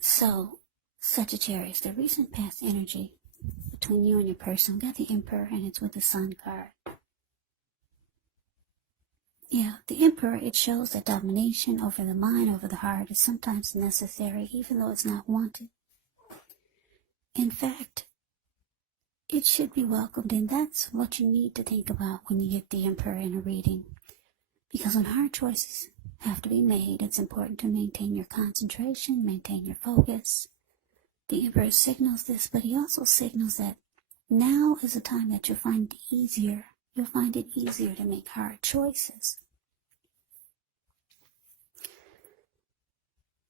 So, Sagittarius, the recent past energy between you and your person, we got the Emperor and it's with the Sun card. Yeah, the Emperor, it shows that domination over the mind, over the heart is sometimes necessary, even though it's not wanted. In fact, it should be welcomed, and that's what you need to think about when you get the Emperor in a reading. Because when hard choices have to be made, it's important to maintain your concentration, maintain your focus. The Emperor signals this, but he also signals that now is a time that you'll find it easier to make hard choices.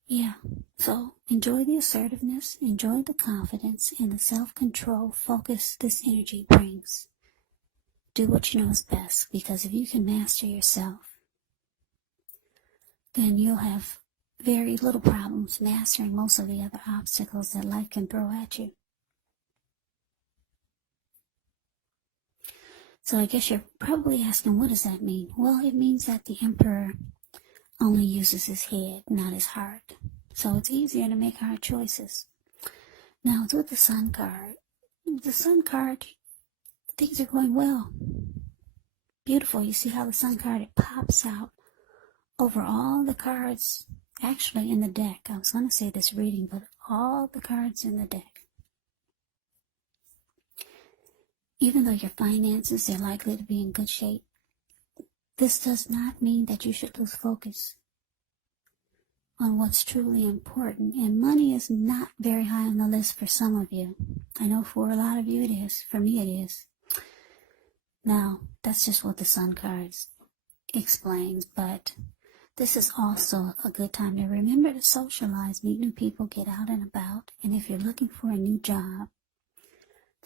Yeah, so enjoy the assertiveness, enjoy the confidence, and the self-control, focus this energy brings. Do what you know is best, because if you can master yourself, then you'll have very little problems mastering most of the other obstacles that life can throw at you. So I guess you're probably asking, what does that mean? Well, it means that the Emperor only uses his head, not his heart. So it's easier to make hard choices. Now, it's with the Sun card. The Sun card, things are going well. Beautiful. You see how the Sun card, it pops out over all the cards actually in the deck. I was going to say this reading, but all the cards in the deck. Even though your finances, they're likely to be in good shape, this does not mean that you should lose focus on what's truly important. And money is not very high on the list for some of you. I know for a lot of you it is. For me it is. Now, that's just what the Sun cards explains, but this is also a good time to remember to socialize, meet new people, get out and about. And if you're looking for a new job,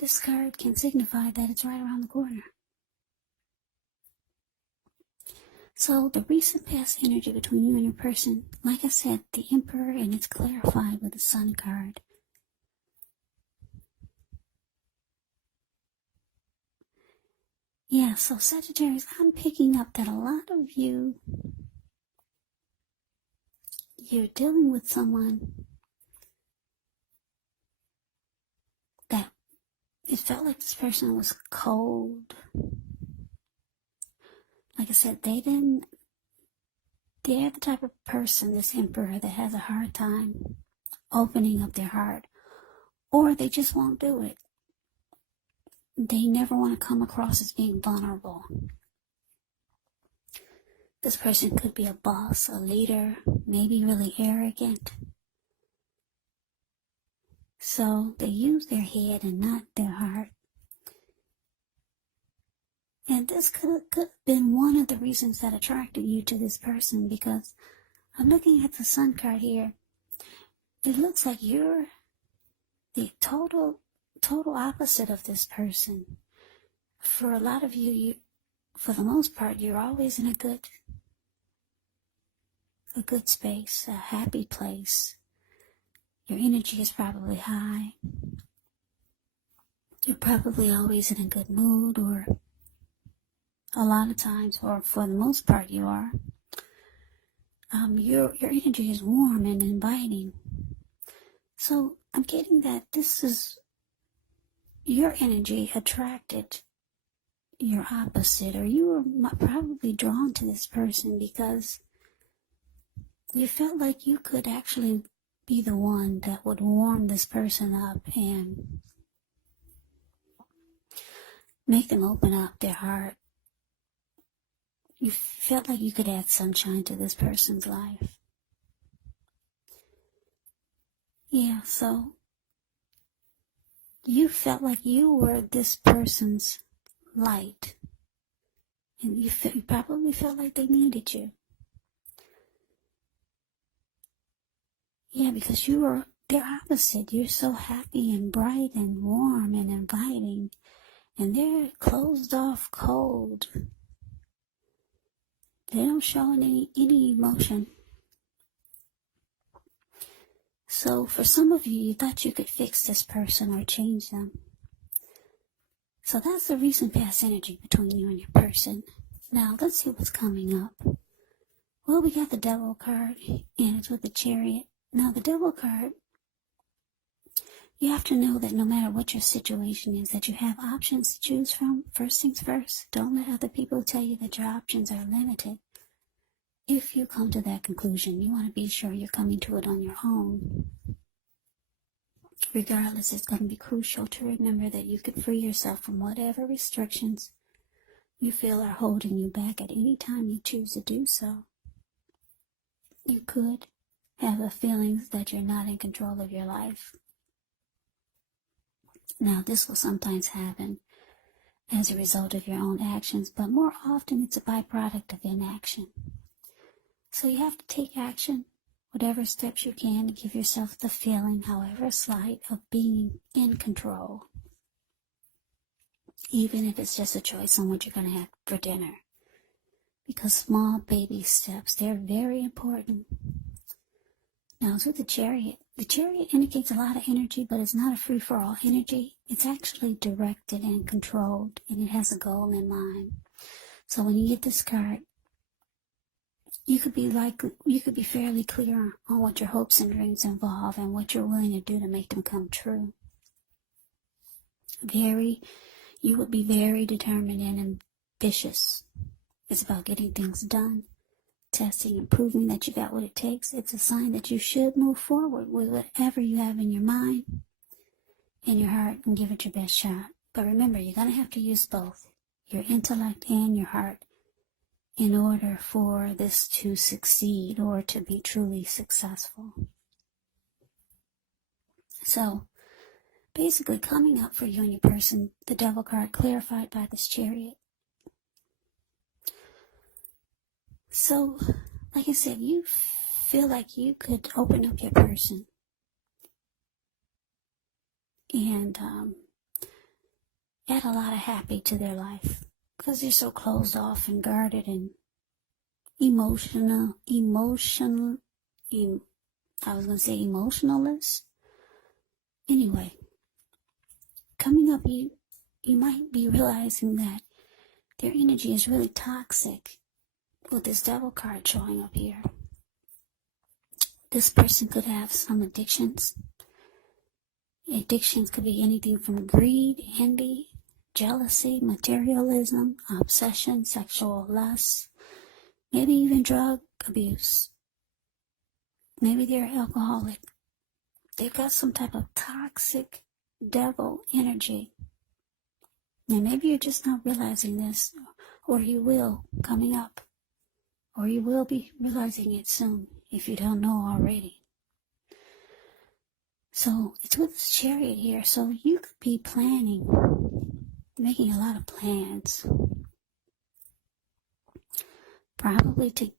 this card can signify that it's right around the corner. So the recent past energy between you and your person, like I said, the Emperor, and it's clarified with the Sun card. Yeah, so Sagittarius, I'm picking up that a lot of you, you're dealing with someone that it felt like this person was cold. Like I said, they're the type of person, this Emperor, that has a hard time opening up their heart, or they just won't do it. They never want to come across as being vulnerable. This person could be a boss, a leader, maybe really arrogant. So they use their head and not their heart. And this could have been one of the reasons that attracted you to this person, because I'm looking at the Sun card here. It looks like you're the total opposite of this person. For a lot of you, for the most part, you're always in a good space, a happy place. Your energy is probably high. You're probably always in a good mood, or a lot of times, or for the most part you are. Your energy is warm and inviting. So I'm getting that this is your energy attracted your opposite, or you were probably drawn to this person because you felt like you could actually be the one that would warm this person up and make them open up their heart. You felt like you could add sunshine to this person's life. Yeah, so you felt like you were this person's light. And you probably felt like they needed you. Yeah, because you were their opposite. You're so happy and bright and warm and inviting. And they're closed off, cold. They don't show any emotion. So for some of you, you thought you could fix this person or change them. So that's the recent past energy between you and your person. Now let's see what's coming up. Well, we got the Devil card, and it's with the Chariot. Now the Devil card, You have to know that no matter what your situation is, that you have options to choose from. First things first, don't let other people tell you that your options are limited. If you come to that conclusion, you want to be sure you're coming to it on your own. Regardless, it's going to be crucial to remember that you can free yourself from whatever restrictions you feel are holding you back at any time you choose to do so. You could have the feelings that you're not in control of your life. Now, this will sometimes happen as a result of your own actions, but more often it's a byproduct of inaction. So you have to take action, whatever steps you can, to give yourself the feeling, however slight, of being in control. Even if it's just a choice on what you're going to have for dinner. Because small baby steps, they're very important. Now, it's with the Chariot. The Chariot indicates a lot of energy, but it's not a free-for-all energy. It's actually directed and controlled, and it has a goal in mind. So when you get this card, you could be fairly clear on what your hopes and dreams involve and what you're willing to do to make them come true. You would be very determined and ambitious. It's about getting things done, testing and proving that you got what it takes. It's a sign that you should move forward with whatever you have in your mind, in your heart, and give it your best shot. But remember, you're going to have to use both, your intellect and your heart, in order for this to succeed or to be truly successful. So, basically, coming up for you and your person, the Devil card clarified by this Chariot. So, like I said, you feel like you could open up your person and add a lot of happy to their life because they're so closed off and guarded and emotionalist. Anyway, coming up, you might be realizing that their energy is really toxic with this Devil card showing up here. This person could have some addictions. Addictions could be anything from greed, envy, jealousy, materialism, obsession, sexual lust, maybe even drug abuse. Maybe they're alcoholic. They've got some type of toxic devil energy. Now maybe you're just not realizing this, or you will coming up, or you will be realizing it soon if you don't know already. So it's with this Chariot here, so you could be planning, making a lot of plans, probably to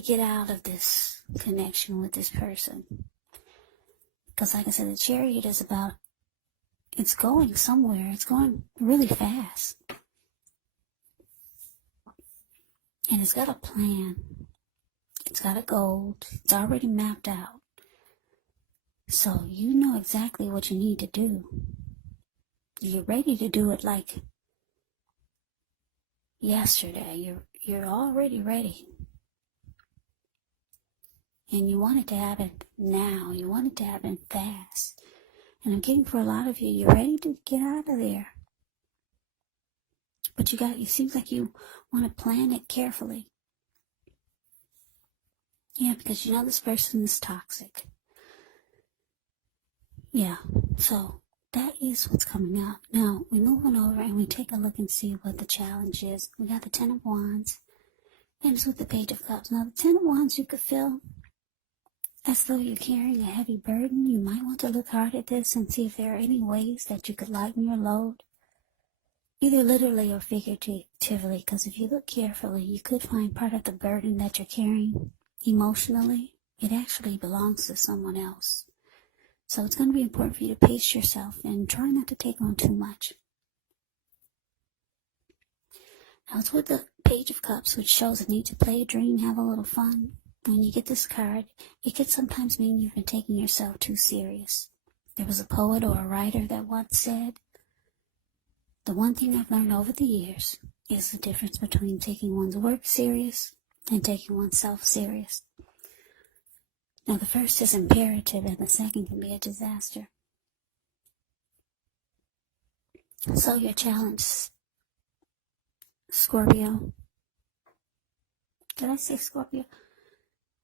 get out of this connection with this person. Because like I said, the Chariot is about, it's going somewhere. It's going really fast. And it's got a plan. It's got a goal. It's already mapped out. So you know exactly what you need to do. You're ready to do it like yesterday. You're already ready. And you want it to happen now. You want it to happen fast. And I'm getting for a lot of you, you're ready to get out of there. But it seems like you want to plan it carefully. Yeah, because you know this person is toxic. Yeah, so that is what's coming up. Now, we move on over and we take a look and see what the challenge is. We got the Ten of Wands, and it's with the Page of Cups. Now, the Ten of Wands, you could feel as though you're carrying a heavy burden. You might want to look hard at this and see if there are any ways that you could lighten your load, either literally or figuratively, because if you look carefully, you could find part of the burden that you're carrying emotionally, it actually belongs to someone else. So it's going to be important for you to pace yourself and try not to take on too much. Now it's with the Page of Cups, which shows a need to play a dream, have a little fun. When you get this card, it could sometimes mean you've been taking yourself too serious. There was a poet or a writer that once said, "The one thing I've learned over the years is the difference between taking one's work serious and taking oneself serious." Now the first is imperative and the second can be a disaster. So your challenge, Scorpio. Did I say Scorpio?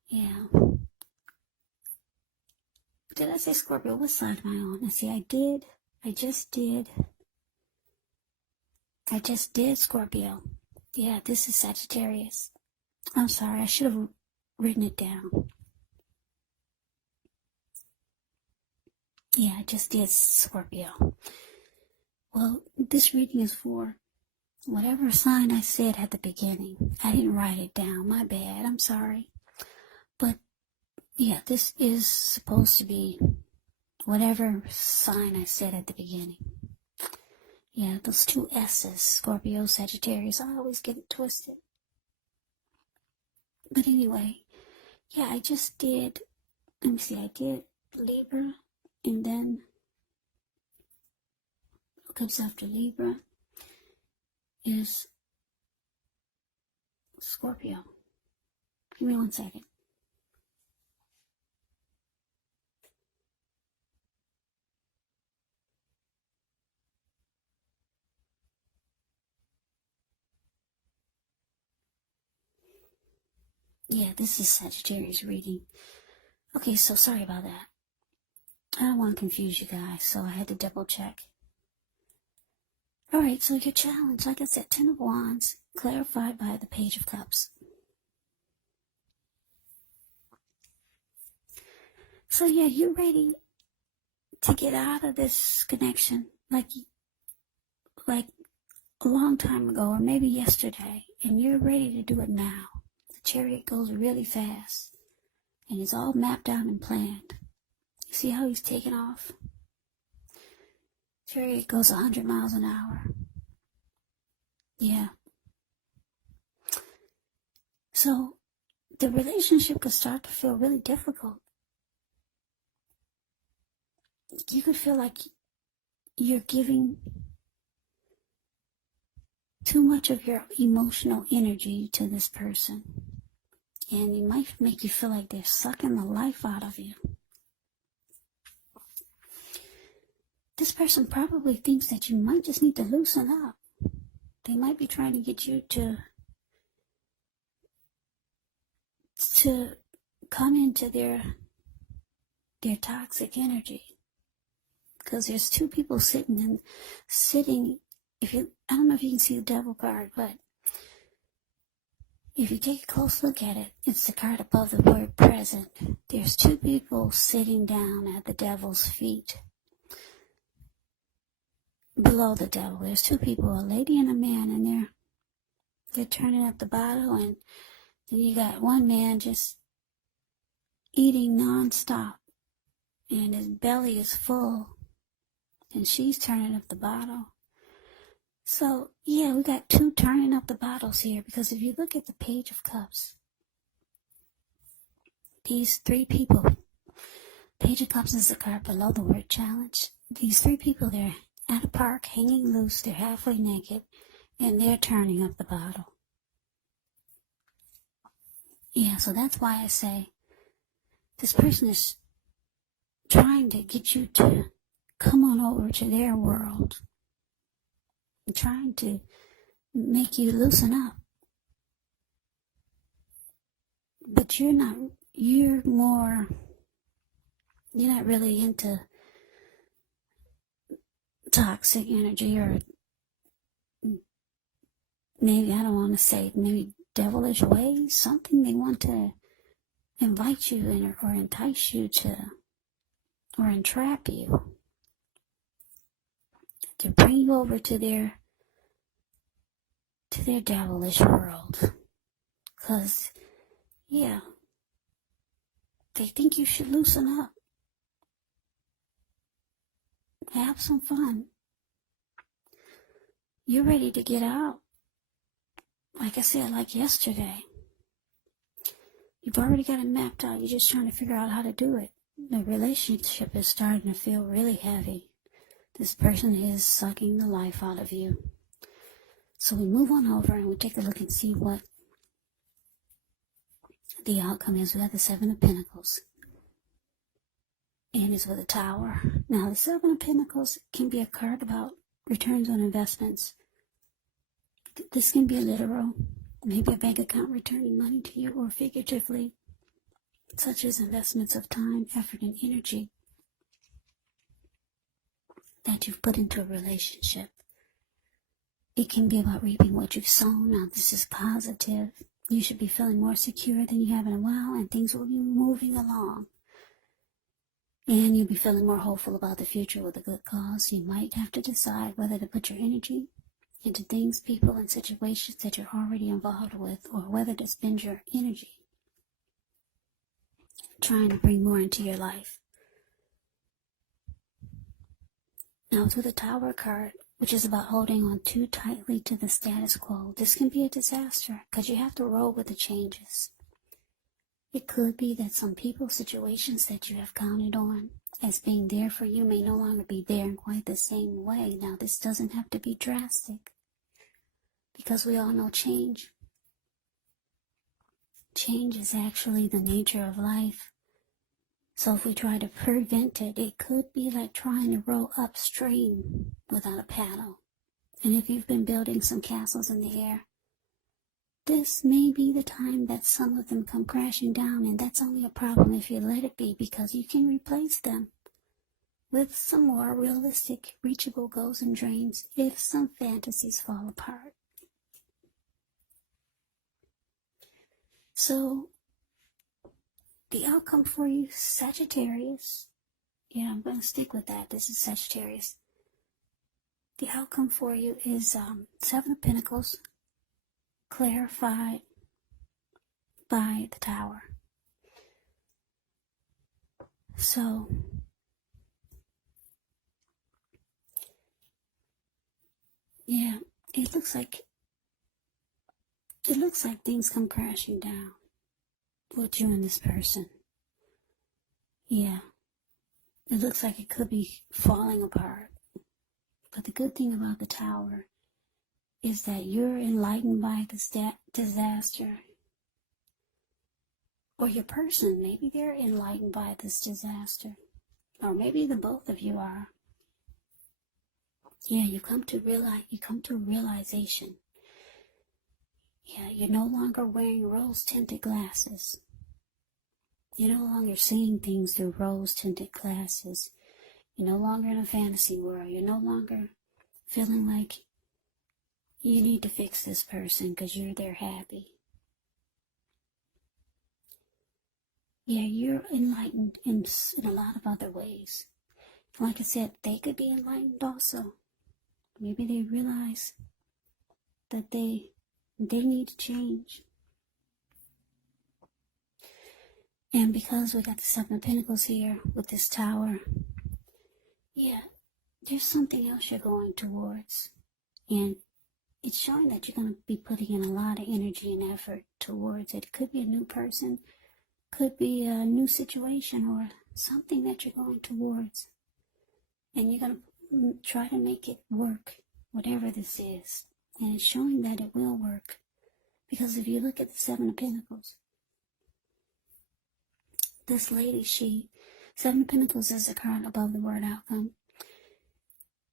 Yeah. Did I say Scorpio? What side am I on? Let's see, I just did Scorpio. Yeah, this is Sagittarius. I'm sorry, I should have written it down. Yeah, I just did Scorpio. Well, this reading is for whatever sign I said at the beginning. I didn't write it down. My bad. I'm sorry. But yeah, this is supposed to be whatever sign I said at the beginning. Yeah, those two S's, Scorpio, Sagittarius, I always get it twisted. But anyway, yeah, I just did, let me see, I did Libra, and then what comes after Libra is Scorpio. Give me 1 second. Yeah, this is Sagittarius reading. Okay, so sorry about that. I don't want to confuse you guys, so I had to double check. Alright, so your challenge, like I said, 10 of Wands, clarified by the Page of Cups. So yeah, you're ready to get out of this connection, like a long time ago, or maybe yesterday, and you're ready to do it now. The Chariot goes really fast, and it's all mapped out and planned. You see how he's taking off? Chariot goes 100 miles an hour. Yeah. So the relationship could start to feel really difficult. You could feel like you're giving too much of your emotional energy to this person. And it might make you feel like they're sucking the life out of you. This person probably thinks that you might just need to loosen up. They might be trying to get you to come into their toxic energy. Because there's two people sitting, I don't know if you can see the Devil card, but if you take a close look at it, it's the card above the word present. There's two people sitting down at the Devil's feet. Below the Devil, there's two people, a lady and a man, and they're turning up the bottle, and then you got one man just eating non-stop, and his belly is full, and she's turning up the bottle. So, yeah, we got two turning up the bottles here, because if you look at the Page of Cups, these three people, Page of Cups is the card below the word challenge. These three people, they're at a park, hanging loose, they're halfway naked, and they're turning up the bottle. Yeah, so that's why I say this person is trying to get you to come on over to their world. And trying to make you loosen up. But you're not really into toxic energy, or maybe, I don't want to say, maybe devilish ways, something they want to invite you in, or entice you to, or entrap you, to bring you over to their devilish world. Because, yeah, they think you should loosen up. Have some fun. You're ready to get out. Like I said, like yesterday. You've already got it mapped out. You're just trying to figure out how to do it. The relationship is starting to feel really heavy. This person is sucking the life out of you. So we move on over and we take a look and see what the outcome is. We have the Seven of Pentacles. And it's with a Tower. Now, the Seven of Pentacles can be a card about returns on investments. This can be literal, maybe a bank account returning money to you, or figuratively, such as investments of time, effort, and energy that you've put into a relationship. It can be about reaping what you've sown. Now, this is positive. You should be feeling more secure than you have in a while, and things will be moving along. And you'll be feeling more hopeful about the future with a good cause. You might have to decide whether to put your energy into things, people, and situations that you're already involved with, or whether to spend your energy trying to bring more into your life. Now, to the Tower card, which is about holding on too tightly to the status quo. This can be a disaster because you have to roll with the changes. It could be that some people, situations that you have counted on as being there for you may no longer be there in quite the same way. Now, this doesn't have to be drastic because we all know change. Change is actually the nature of life. So if we try to prevent it, it could be like trying to row upstream without a paddle. And if you've been building some castles in the air, this may be the time that some of them come crashing down, and that's only a problem if you let it be, because you can replace them with some more realistic, reachable goals and dreams if some fantasies fall apart. So, the outcome for you, Sagittarius. Yeah, I'm going to stick with that. This is Sagittarius. The outcome for you is Seven of Pentacles, clarified by the Tower. So, yeah, it looks like things come crashing down with you and this person. Yeah, it looks like it could be falling apart. But the good thing about the Tower is that you're enlightened by this disaster. Or your person, maybe they're enlightened by this disaster. Or maybe the both of you are. Yeah, you come to a realization. Yeah, you're no longer wearing rose-tinted glasses. You're no longer seeing things through rose-tinted glasses. You're no longer in a fantasy world. You're no longer feeling like you need to fix this person because they're happy. Yeah, you're enlightened in a lot of other ways. Like I said, they could be enlightened also. Maybe they realize that they need to change. And because we got the Seven of Pentacles here with this Tower, yeah, there's something else you're going towards. And it's showing that you're going to be putting in a lot of energy and effort towards it. It could be a new person, could be a new situation, or something that you're going towards. And you're going to try to make it work, whatever this is. And it's showing that it will work. Because if you look at the Seven of Pentacles, this lady, Seven of Pentacles is a card above the word outcome.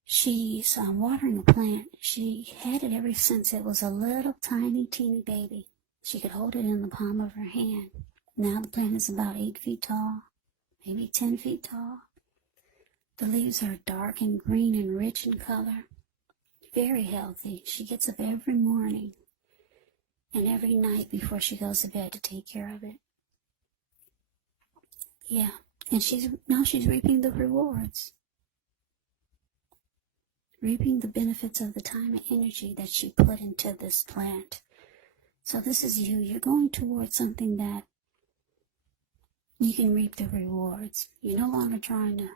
She's watering a plant. She had it ever since it was a little tiny, teeny baby. She could hold it in the palm of her hand. Now the plant is about 8 feet tall, maybe 10 feet tall. The leaves are dark and green and rich in color. Very healthy. She gets up every morning and every night before she goes to bed to take care of it. Yeah, and she's reaping the rewards. Reaping the benefits of the time and energy that she put into this plant. So this is you. You're going towards something that you can reap the rewards. You're no longer trying to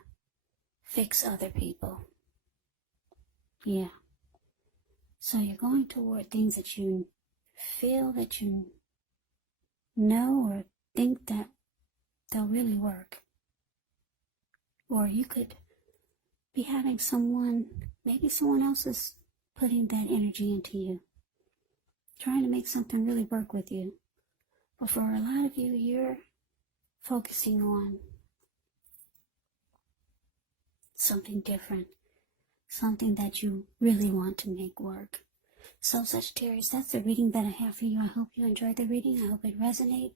fix other people. Yeah. So you're going toward things that you feel that you know or think that they'll really work. Or you could be having maybe someone else is putting that energy into you, trying to make something really work with you. But for a lot of you, you're focusing on something different, something that you really want to make work. So Sagittarius, that's the reading that I have for you. I hope you enjoyed the reading. I hope it resonated.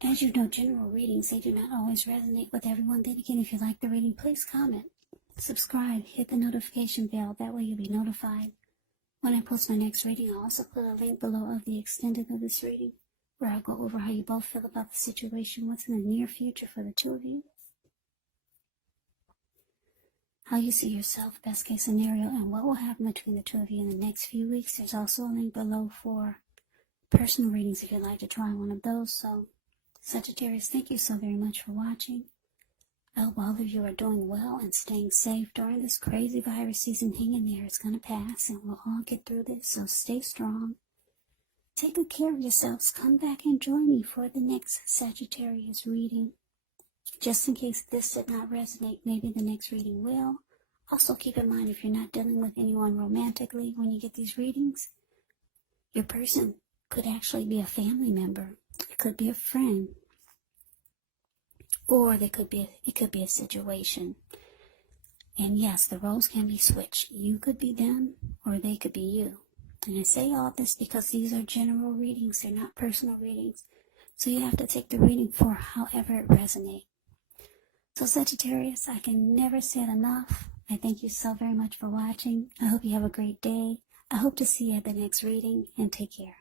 As you know, general readings, they do not always resonate with everyone. Then again, if you like the reading, please comment, subscribe, hit the notification bell. That way you'll be notified when I post my next reading. I'll also put a link below of the extended of this reading, where I'll go over how you both feel about the situation, what's in the near future for the two of you, how you see yourself, best case scenario, and what will happen between the two of you in the next few weeks. There's also a link below for personal readings if you'd like to try one of those. So Sagittarius, thank you so very much for watching. I hope all of you are doing well and staying safe during this crazy virus season. Hang in there. It's going to pass and we'll all get through this. So stay strong. Take good care of yourselves. Come back and join me for the next Sagittarius reading. Just in case this did not resonate, maybe the next reading will. Also keep in mind, if you're not dealing with anyone romantically when you get these readings, your person could actually be a family member. It could be a friend. Or it could be a situation. And yes, the roles can be switched. You could be them or they could be you. And I say all this because these are general readings. They're not personal readings. So you have to take the reading for however it resonates. So Sagittarius, I can never say it enough. I thank you so very much for watching. I hope you have a great day. I hope to see you at the next reading, and take care.